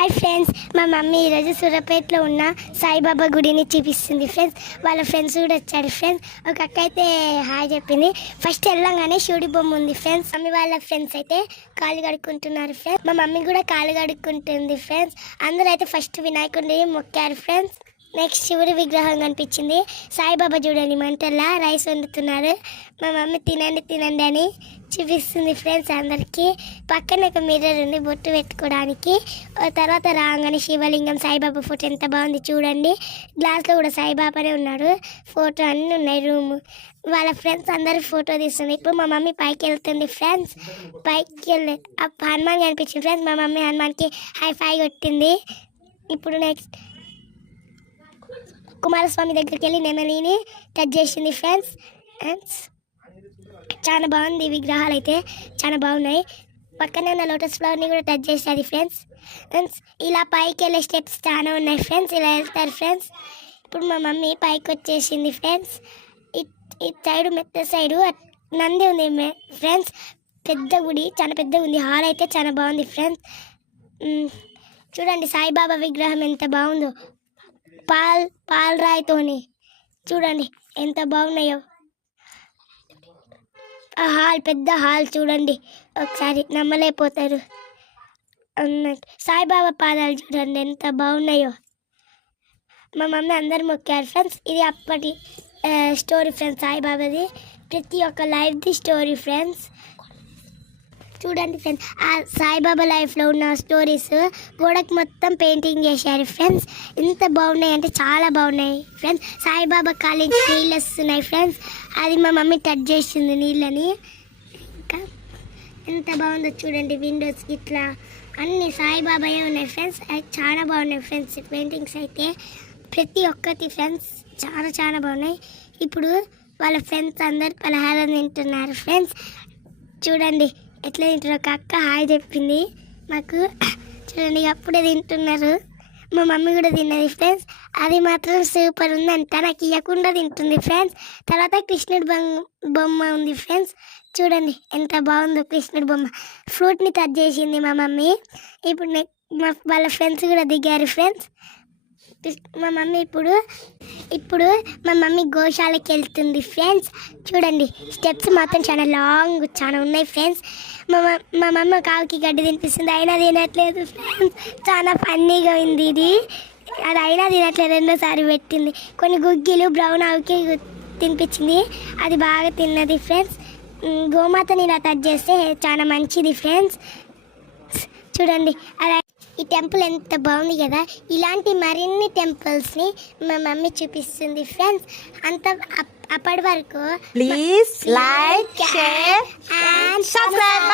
Hi friends, మా mummy ఈరోజు సూర్యాపేటలో ఉన్న సాయిబాబా గుడిని చూపిస్తుంది ఫ్రెండ్స్. వాళ్ళ ఫ్రెండ్స్ కూడా వచ్చారు ఫ్రెండ్స్. ఒక అక్క అయితే హాయ్ చెప్పింది. ఫస్ట్ వెళ్ళంగానే శివుడి బొమ్మ ఉంది ఫ్రెండ్స్. మమ్మీ వాళ్ళ ఫ్రెండ్స్ అయితే కాళ్ళు కడుక్కుంటున్నారు ఫ్రెండ్స్. మా మమ్మీ కూడా కాళ్ళు కడుక్కుంటుంది ఫ్రెండ్స్. అందరూ అయితే ఫస్ట్ వినాయకుడిని మొక్కారు ఫ్రెండ్స్. నెక్స్ట్ శివుడి విగ్రహం కనిపించింది. సాయిబాబా చూడండి మంటల్లా రైస్ వండుతున్నారు. మా మమ్మీ తినండి తినండి అని చూపిస్తుంది ఫ్రెండ్స్ అందరికీ. పక్కన ఒక మిర్రర్ ఉంది బొట్టు పెట్టుకోవడానికి. తర్వాత రాగానే శివలింగం, సాయిబాబా ఫోటో ఎంత బాగుంది చూడండి. గ్లాస్లో కూడా సాయిబాబానే ఉన్నాడు. ఫోటో అన్నీ ఉన్నాయి. రూమ్ వాళ్ళ ఫ్రెండ్స్ అందరూ ఫోటో తీస్తుంది. ఇప్పుడు మా మమ్మీ పైకి వెళ్తుంది ఫ్రెండ్స్. పైకి వెళ్ళి హనుమాన్ కనిపించింది ఫ్రెండ్స్. మా మమ్మీ హనుమాన్కి హై ఫై కొట్టింది. ఇప్పుడు నెక్స్ట్ కుమారస్వామి దగ్గరికి వెళ్ళి నెమలిని టచ్ చేసింది ఫ్రెండ్స్. చాలా బాగుంది. విగ్రహాలు అయితే చాలా బాగున్నాయి. పక్కనే ఉన్న లోటస్ ఫ్లవర్ని కూడా టచ్ చేస్తుంది ఫ్రెండ్స్. ఇలా పైకి వెళ్ళే స్టెప్స్ చాలా ఉన్నాయి ఫ్రెండ్స్. ఇలా వెళ్తారు ఫ్రెండ్స్. ఇప్పుడు మా మమ్మీ పైకి వచ్చేసింది ఫ్రెండ్స్. ఇటు సైడు మెత్త సైడు నంది ఉంది ఫ్రెండ్స్. పెద్ద గుడి, చాలా పెద్దగా ఉంది. హాల్ అయితే చాలా బాగుంది ఫ్రెండ్స్. చూడండి సాయిబాబా విగ్రహం ఎంత బాగుందో. పాలరాయితోని చూడండి ఎంత బాగున్నాయో. ఆ హాల్, పెద్ద హాల్ చూడండి, ఒకసారి నమ్మలేకపోతారు అన్నట్టు. సాయిబాబా పాదాలు చూడండి ఎంత బాగున్నాయో. మా మమ్మీ అందరు మొక్కారు ఫ్రెండ్స్. ఇది అప్పటి స్టోరీ ఫ్రెండ్స్. సాయిబాబాది ప్రతి ఒక్క లైఫ్ది స్టోరీ ఫ్రెండ్స్. చూడండి ఫ్రెండ్స్, ఆ సాయిబాబా లైఫ్లో ఉన్న స్టోరీస్ గోడకు మొత్తం పెయింటింగ్ చేశారు ఫ్రెండ్స్. ఎంత బాగున్నాయి అంటే చాలా బాగున్నాయి ఫ్రెండ్స్. సాయిబాబా కాలి నీళ్ళు వస్తున్నాయి ఫ్రెండ్స్. అది మా మమ్మీ టచ్ చేసింది నీళ్ళని. ఇంకా ఎంత బాగుందో చూడండి. విండోస్ ఇట్లా అన్ని సాయిబాబాయే ఉన్నాయి ఫ్రెండ్స్. అది చాలా బాగున్నాయి ఫ్రెండ్స్. పెయింటింగ్స్ అయితే ప్రతి ఒక్కటి ఫ్రెండ్స్ చాలా చాలా బాగున్నాయి. ఇప్పుడు వాళ్ళ ఫ్రెండ్స్ అందరు పలహారం తింటున్నారు ఫ్రెండ్స్. చూడండి ఎట్లా తింటారు. ఒక అక్క హాయ్ చెప్పింది మాకు. చూడండి అప్పుడే తింటున్నారు. మా మమ్మీ కూడా తిన్నది ఫ్రెండ్స్. అది మాత్రం సూపర్ ఉందంట. నాకు ఇవ్వకుండా తింటుంది ఫ్రెండ్స్. తర్వాత కృష్ణుడి బొమ్మ ఉంది ఫ్రెండ్స్. చూడండి ఎంత బాగుందో కృష్ణుడి బొమ్మ. ఫ్రూట్ని టచ్ చేసింది మా మమ్మీ. ఇప్పుడు వాళ్ళ ఫ్రెండ్స్ కూడా దిగారు ఫ్రెండ్స్. మా మమ్మీ ఇప్పుడు మా మమ్మీ గోశాలకి వెళ్తుంది ఫ్రెండ్స్. చూడండి స్టెప్స్ మాత్రం చాలా లాంగ్ చాలా ఉన్నాయి ఫ్రెండ్స్. మా మమ్మ కావుకి గడ్డి తినిపిస్తుంది, అయినా తినట్లేదు ఫ్రెండ్స్. చాలా ఫన్నీగా ఉంది ఇది. అది అయినా తినట్లేదు, రెండోసారి పెట్టింది. కొన్ని గుగ్గిలు బ్రౌన్ ఆవుకి తినిపించింది, అది బాగా తిన్నది ఫ్రెండ్స్. గోమాతని ఇలా టచ్ చేస్తే చాలా మంచిది ఫ్రెండ్స్. చూడండి అలా ఈ టెంపుల్ ఎంత బాగుంది కదా. ఇలాంటి మరిన్ని టెంపుల్స్ని మా మమ్మీ చూపిస్తుంది ఫ్రెండ్స్. అంత అప్పటి వరకు please like, share and subscribe.